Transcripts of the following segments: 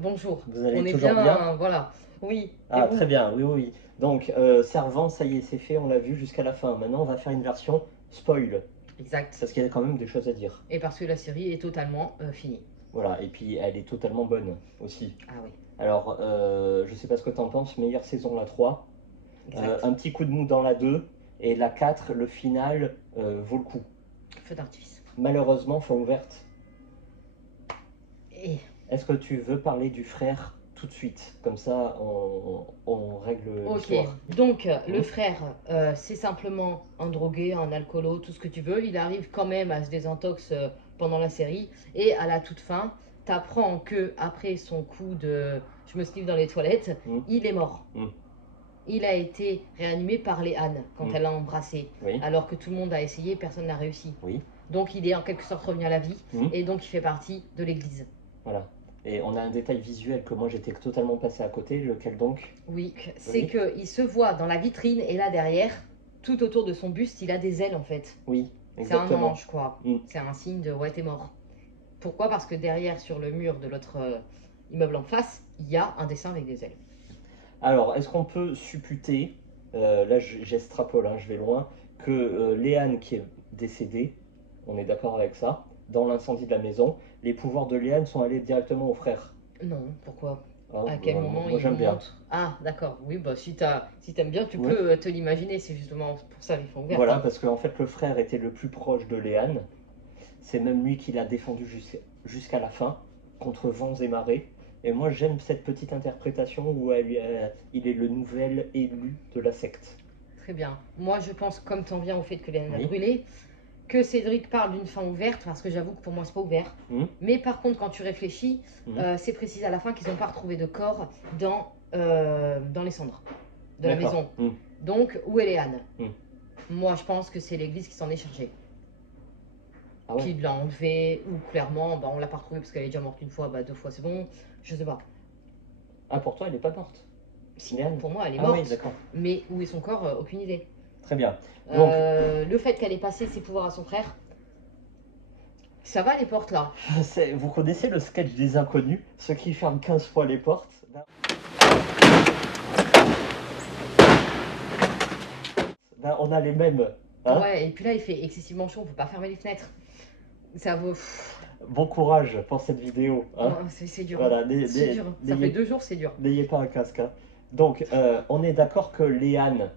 Bonjour. Vous allez On est toujours bien? bien, voilà. Oui, et Ah, vous? très bien, oui, oui, oui. Donc, Servant, ça y est, c'est fait, on l'a vu jusqu'à la fin. Maintenant, on va faire une version spoil, Exact. parce qu'il y a quand même des choses à dire. Et parce que la série est totalement finie. Voilà, et puis elle est totalement bonne aussi. Ah oui, Alors, je sais pas ce que t'en penses, meilleure saison la 3, exact. un petit coup de mou dans la 2, et la 4, le final, vaut le coup. Feu d'artifice. Malheureusement, fin ouverte. Et, Est-ce que tu veux parler du frère tout de suite? Comme ça, on règle ok, l'histoire. donc le Hmm. frère, c'est simplement un drogué, un alcoolo, tout ce que tu veux. Il arrive quand même à se désintox pendant la série. Et à la toute fin, t'apprends que après son coup de je me sniffe dans les toilettes, Hmm. il est mort. Hmm. Il a été réanimé par Léane quand Hmm. elle l'a embrassé. Oui, Alors que tout le monde a essayé, personne n'a réussi. oui. Donc il est en quelque sorte revenu à la vie Hmm. et donc il fait partie de l'église. Voilà. Et on a un détail visuel que moi j'étais totalement passé à côté, lequel donc? Oui, c'est Oui, qu'il se voit dans la vitrine et là derrière, tout autour de son buste, il a des ailes en fait. oui, C'est un exactement. ange quoi. Hmm. C'est un signe de ouais, t'es mort. Pourquoi? Parce que derrière, sur le mur de l'autre immeuble en face, il y a un dessin avec des ailes. Alors, est-ce qu'on peut supputer, là j'extrapole, hein, je vais loin, que Léane qui est décédée, on est d'accord avec ça, dans l'incendie de la maison, les pouvoirs de Léane sont allés directement au frère. Non, pourquoi? Hein, À quel moment moi il nous j'aime bien. montre? Ah, d'accord. Oui, bah si t'aimes bien, tu Oui. peux te l'imaginer. C'est justement pour ça qu'ils font ouverte. Voilà, Hein. parce qu'en fait le frère était le plus proche de Léane. C'est même lui qui l'a défendu jusqu'à la fin, contre vents et marées. Et moi j'aime cette petite interprétation où il est le nouvel élu de la secte. Très bien. Moi, je pense, comme t'en viens au fait que Léane a Oui. brûlé, que Cédric parle d'une fin ouverte, parce que j'avoue que pour moi, c'est pas ouvert. Hmm. Mais par contre, quand tu réfléchis, Hmm. c'est précisé à la fin qu'ils n'ont pas retrouvé de corps dans les cendres de la D'accord. maison. Hmm. Donc, où est Léane? Hmm. Moi, je pense que c'est l'église qui s'en est chargée. Ah ouais. Qui l'a enlevée, ou clairement, bah, on l'a pas retrouvée parce qu'elle est déjà morte une fois, bah, deux fois c'est bon. Je sais pas. Ah, pour toi elle n'est pas morte. Si, Léane. pour moi, elle est Ah oui, morte. d'accord. Mais où est son corps? Aucune idée. Très bien. Donc, Le fait qu'elle ait passé ses pouvoirs à son frère, ça va les portes là. vous connaissez le sketch des inconnus, ceux qui ferment 15 fois les portes? Ben, on a les mêmes. Hein. Ouais, et puis là il fait excessivement chaud, on peut pas fermer les fenêtres. Ça vaut. Bon courage pour cette vidéo. Hein. Non, c'est dur. Voilà, C'est dur. Ça fait 2 jours, c'est dur. n'ayez pas un casque. Hein. Donc, on est d'accord que Léane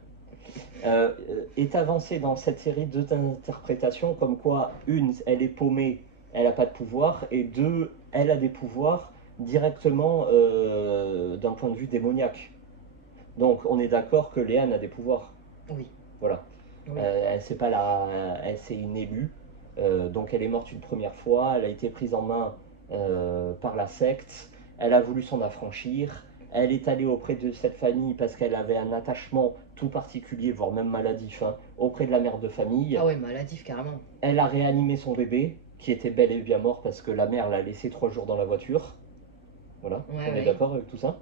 est avancée dans cette série d'interprétations, comme quoi, une, elle est paumée, elle n'a pas de pouvoir, et deux, elle a des pouvoirs directement d'un point de vue démoniaque. Donc, on est d'accord que Léane a des pouvoirs. Oui. Voilà. Oui. C'est une élue. Donc elle est morte une première fois, elle a été prise en main par la secte, elle a voulu s'en affranchir, elle est allée auprès de cette famille parce qu'elle avait un attachement tout particulier, voire même maladif, hein, auprès de la mère de famille. Ah ouais, maladif carrément. Elle a réanimé son bébé, qui était bel et bien mort parce que la mère l'a laissé 3 jours dans la voiture. Voilà, Ouais, on est ouais. d'accord avec tout ça?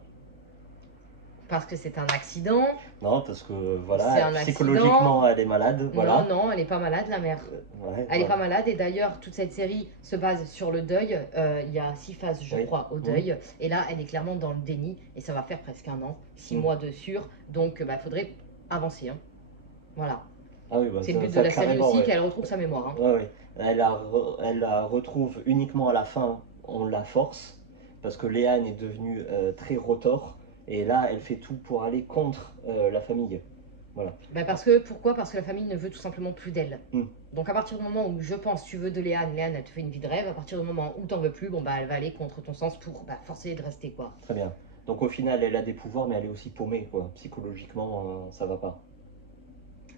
Parce que c'est un accident. Non, parce que C'est voilà, un psychologiquement accident. elle est malade, voilà. Non, non, elle est pas malade, la mère. Ouais, Elle est ouais. pas malade et d'ailleurs toute cette série se base sur le deuil. Il y a 6 phases, je Oui. crois, au deuil. Et là, elle est clairement dans le déni et ça va faire presque un an, 6 mois de sûr. Donc, bah, faudrait avancer. Hein. Voilà. Ah oui, bah C'est le but de ça la série carrément, aussi, ouais. qu'elle retrouve sa mémoire. Hein. Ouais, ouais. Elle la retrouve uniquement à la fin, on la force, parce que Léane est devenue très rotor, et là, elle fait tout pour aller contre la famille. Voilà. Bah pourquoi? Parce que la famille ne veut tout simplement plus d'elle. Hmm. Donc à partir du moment où je pense tu veux de Léane, Léane elle te fait une vie de rêve, à partir du moment où t'en veux plus, bon bah elle va aller contre ton sens pour forcer de rester quoi. Très bien. Donc au final, elle a des pouvoirs, mais elle est aussi paumée, quoi. Psychologiquement, ça va pas.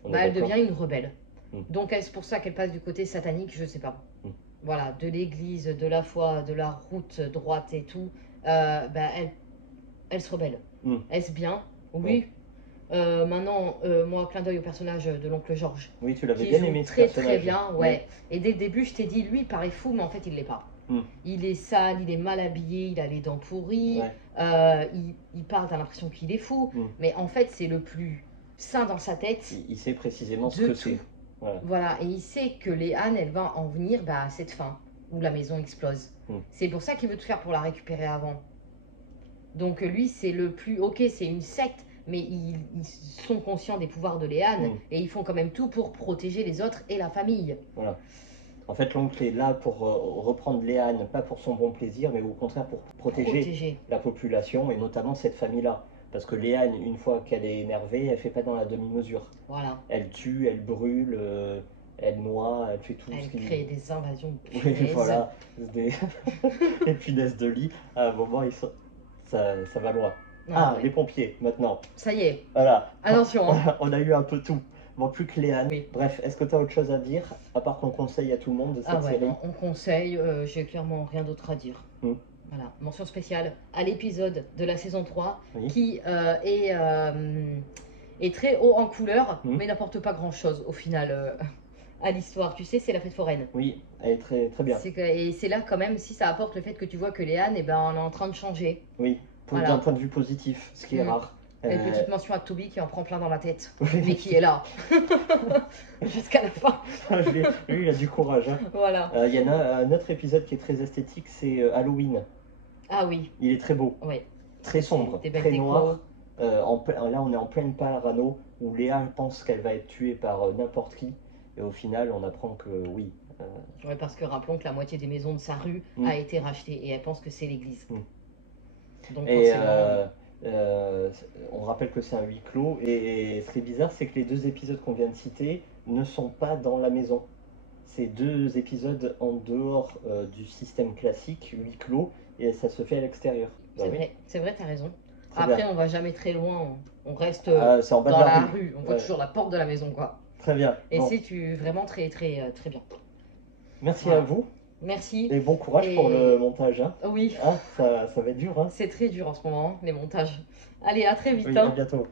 On est Bah elle d'accord? devient une rebelle. Hmm. Donc est-ce pour ça qu'elle passe du côté satanique? Je sais pas. Hmm. Voilà, de l'église, de la foi, de la route droite et tout, elle se rebelle. Hmm. Est-ce bien? Oui. Ouais. Maintenant, moi, clin d'œil au personnage de l'oncle Georges, Oui, tu l'avais qui bien joue aimé ce très très personnage. bien, ouais. Et dès le début, je t'ai dit, lui, il paraît fou, mais en fait, il l'est pas. Hmm. Il est sale, il est mal habillé, il a les dents pourries, Ouais. il parle, t'as l'impression qu'il est fou, Hmm. mais en fait, c'est le plus sain dans sa tête Il sait précisément ce de que tout. c'est. Voilà. Voilà, et il sait que Léane, elle va en venir à cette fin, où la maison explose. Hmm. C'est pour ça qu'il veut tout faire pour la récupérer avant. Donc lui, c'est le plus... Ok, c'est une secte, mais ils sont conscients des pouvoirs de Léane et ils font quand même tout pour protéger les autres et la famille. Voilà. En fait, l'oncle est là pour reprendre Léane, pas pour son bon plaisir, mais au contraire pour protéger la population et notamment cette famille-là. Parce que Léane, une fois qu'elle est énervée, elle fait pas dans la demi-mesure. Voilà. Elle tue, elle brûle, elle noie, elle fait tout elle ce qui... crée des invasions de punaises. Oui, voilà. Les punaises de lit. À un moment, ça va loin. Les pompiers, maintenant. Ça y est. Voilà. Attention. Hein. On a eu un peu tout. Bon, plus que Léane. Oui. Bref, est-ce que tu as autre chose à dire, à part qu'on conseille à tout le monde de cette série? Non, on conseille, j'ai clairement rien d'autre à dire. Voilà, mention spéciale à l'épisode de la saison 3 qui est très haut en couleur, mais n'apporte pas grand-chose au final à l'histoire. Tu sais, c'est la fête foraine. Oui, elle est très, très bien. Et c'est là quand même, si ça apporte le fait que tu vois que Léane, on est en train de changer. Oui, d'un point de vue positif, ce qui est rare. Une petite mention à Toby qui en prend plein dans la tête, mais qui est là jusqu'à la fin. Lui, il a du courage. Hein. Voilà. Il y en a un autre épisode qui est très esthétique, c'est Halloween. Ah oui. Il est très beau. Oui. Très sombre, très noir. Là, on est en pleine parano où Léa pense qu'elle va être tuée par n'importe qui. Et au final, on apprend que oui. Oui, parce que rappelons que la moitié des maisons de sa rue a été rachetée et elle pense que c'est l'église. Donc, et on rappelle que c'est un huis clos. Et ce qui est bizarre, c'est que les deux épisodes qu'on vient de citer ne sont pas dans la maison. C'est deux épisodes en dehors du système classique, huis clos, et ça se fait à l'extérieur. C'est vrai, t'as raison. Après, on va jamais très loin, on reste en bas dans de la rue. On voit toujours la porte de la maison, quoi. Très bien. Et c'est vraiment très, très, très bien. Merci à vous. Merci. Et bon courage pour le montage. Hein. Oui. Ça va être dur. Hein. C'est très dur en ce moment, les montages. Allez, à très vite. À bientôt.